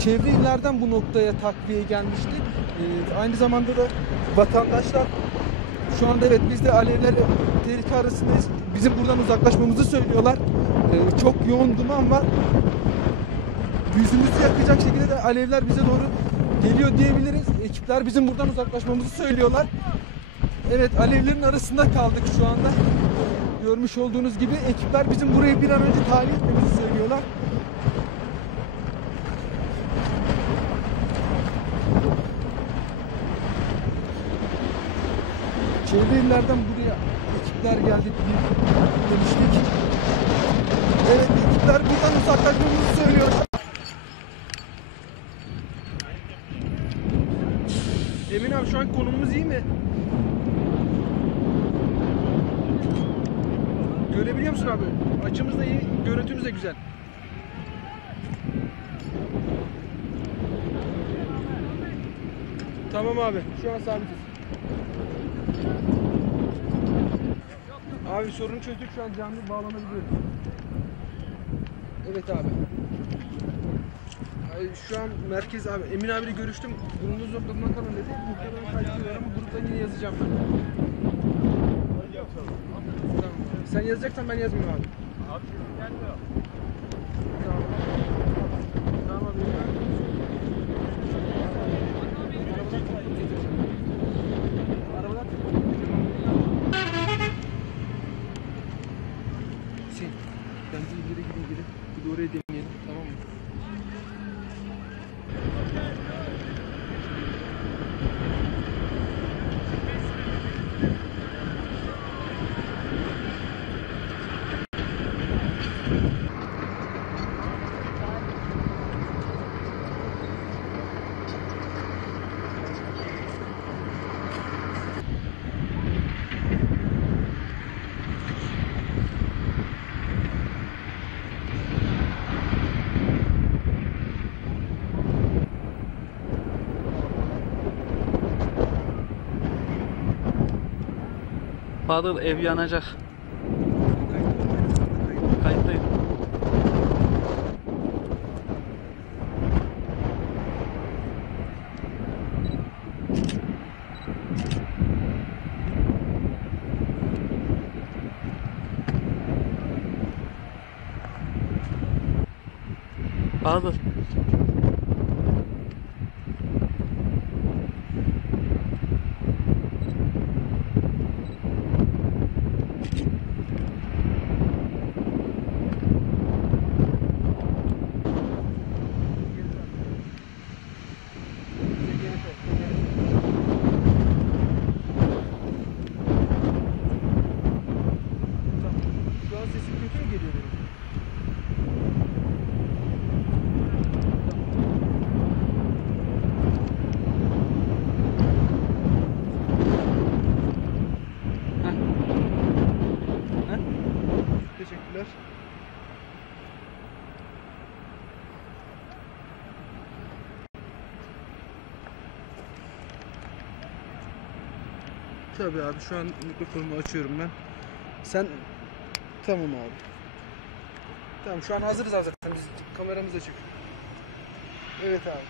çevre illerden bu noktaya takviye gelmişti. Aynı zamanda da vatandaşlar şu anda evet biz de alevler tehlike arasındayız. Bizim buradan uzaklaşmamızı söylüyorlar. Çok yoğun duman var. Yüzümüzü yakacak şekilde de alevler bize doğru geliyor diyebiliriz. Ekipler bizim buradan uzaklaşmamızı söylüyorlar. Evet, alevlerin arasında kaldık şu anda. Görmüş olduğunuz gibi ekipler bizim burayı bir an önce tahliye etmemizi söylüyorlar. Çevre illerden buraya ekipler geldik demiştik. Evet, ekipler buradan uzaklaşmamızı söylüyor. Emin abi, şu an konumumuz iyi mi? Görebiliyor musun abi? Açımız da iyi, görüntümüz de güzel. Tamam abi, şu an sabitiz. Abi sorunu çözdük, şu an canlı bağlanabiliyoruz. Evet abi. Şu an merkez abi. Emin abiyle görüştüm. Bulunduğunuz noktadan kalın dedi. Muhtemelen kaydediyorlar ama gruptan yine yazacağım ben. Tamam. Sen yazacaksan ben yazmayayım abi. Abi gelmiyor. Tamam. Tamam abi. Arabalar Hüseyin, ben bir ileri gideyim. Bir de oraya deneyelim, tamam mı? Fadıl, ev yanacak. Kayıttayım. Fadıl. Şu an sesim kötü mü geliyor benim? Teşekkürler. Tabii abi, şu an mikrofonumu açıyorum ben. Sen tamam abi. Tamam, şu an hazırız abi zaten, biz kameramız açık. Evet abi.